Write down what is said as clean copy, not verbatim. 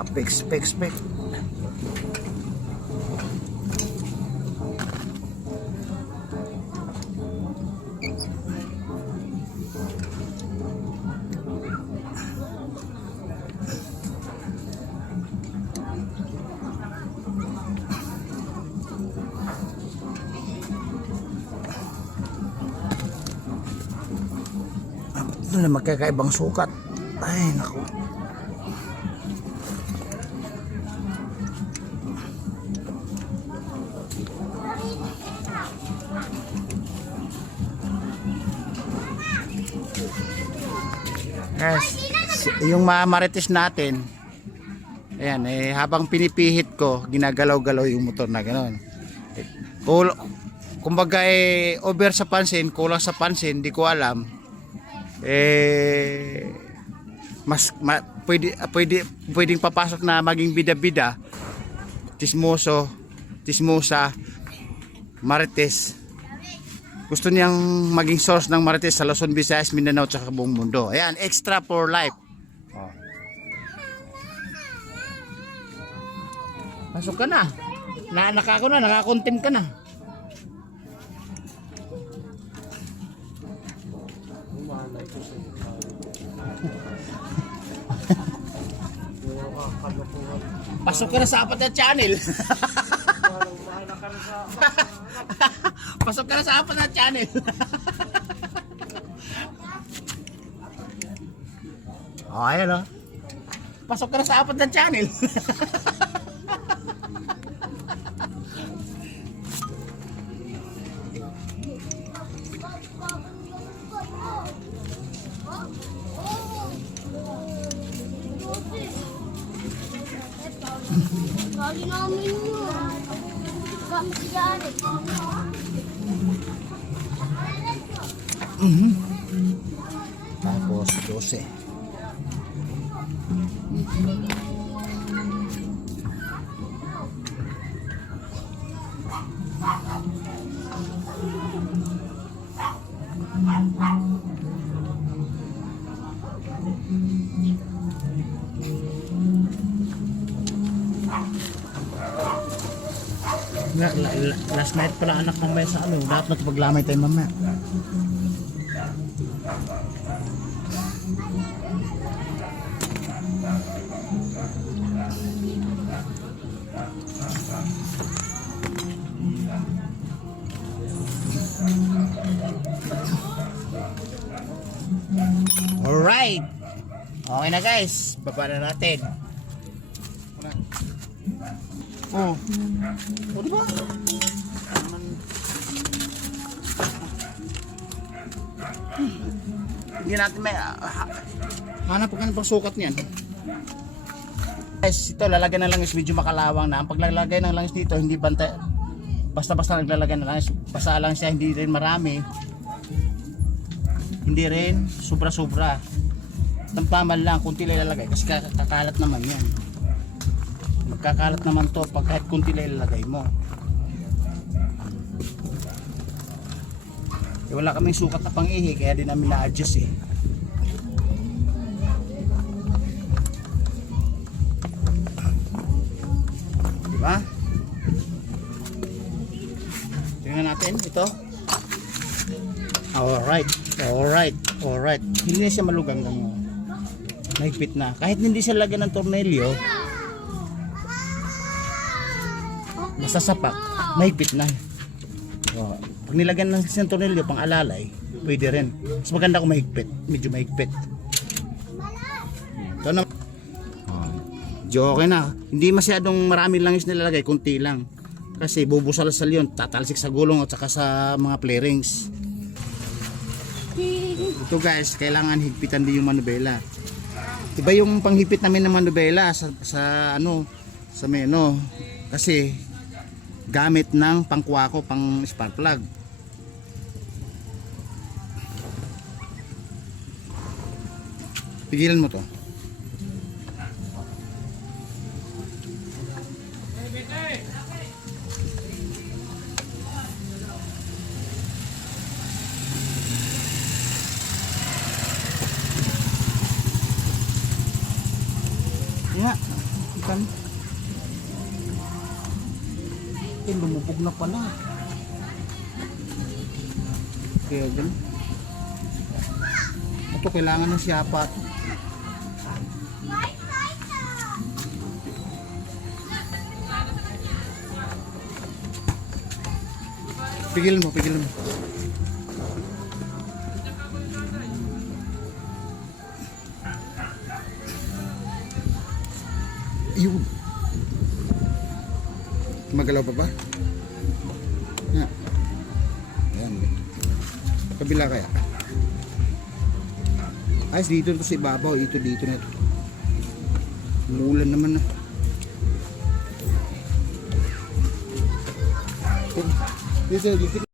Nakapik-spek-spek. Ito na magkakaibang sukat. Ay, naku. Guys, yung marites natin, ayan, habang pinipihit ko, ginagalaw-galaw yung motor na gano'n. Kumbaga over sa pansin, kulang sa pansin, di ko alam. Pwedeng papasok na maging bida-bida, tismosa, marites. Gusto niyang maging source ng marites sa Luzon, Visayas, Mindanao, tsaka buong mundo. Ayan, extra for life. Oh. Pasok ka na. Nakakontent ka na. Pasok ka na sa apat na channel. Pasok ka na sa apat na channel. Oh, ayan o. Pasok ka na sa apat na channel. Kali namin yun. Kami dyan. Tapos 12. Last night pala anak mamaya sa ano, dapat na paglamay tayo mamaya. Alright, okay na guys, baba na natin. Oh, o diba? Hindi natin may hanap ka na pang sukat niyan. Guys, ito lalagyan na lang is medyo makalawang na. Ang paglalagay ng langis dito hindi banta, basta-basta naglalagay ng langis. Basta lang siya, hindi rin marami, hindi rin sobra-sobra. Tampaman lang, kunti lang ilalagay kasi kakalat naman yan. Magkakalat naman to pag kahit kunti lang ilalagay mo. Wala kaming sukat na pang-ihi kaya din namin na-adjust eh. Diba? Tingnan natin ito. Alright. Hindi na siya malugang mo. Mahigpit na. Kahit hindi siya lagyan ng tornilyo, masasapak, mahigpit na. Oh, pag nilagyan ng isang tornilyo pang alalay, pwede rin. Mas maganda kung mahigpit, medyo mahigpit. Ito na. Okay na. Hindi masyadong marami langis nilalagay, kunti lang. Kasi bubusal-sal yun, tatalsik sa gulong at saka sa mga playrings. Ito guys, kailangan higpitan din yung manubela. Iba yung panghipit namin ng manubela sa meno. Kasi gamit ng pangkuwako, pang spark plug. Pigilan mo to. lumubog na pala. Kaya ganun. Ito kailangan ng siyapa. Pigilan mo, pigilan mo. Yun. Magalaw pa ba? Nga. Ayan. Kabila kaya? Ayos, dito to sa ibabaw. Dito na ito. Umuulan naman na. Dito.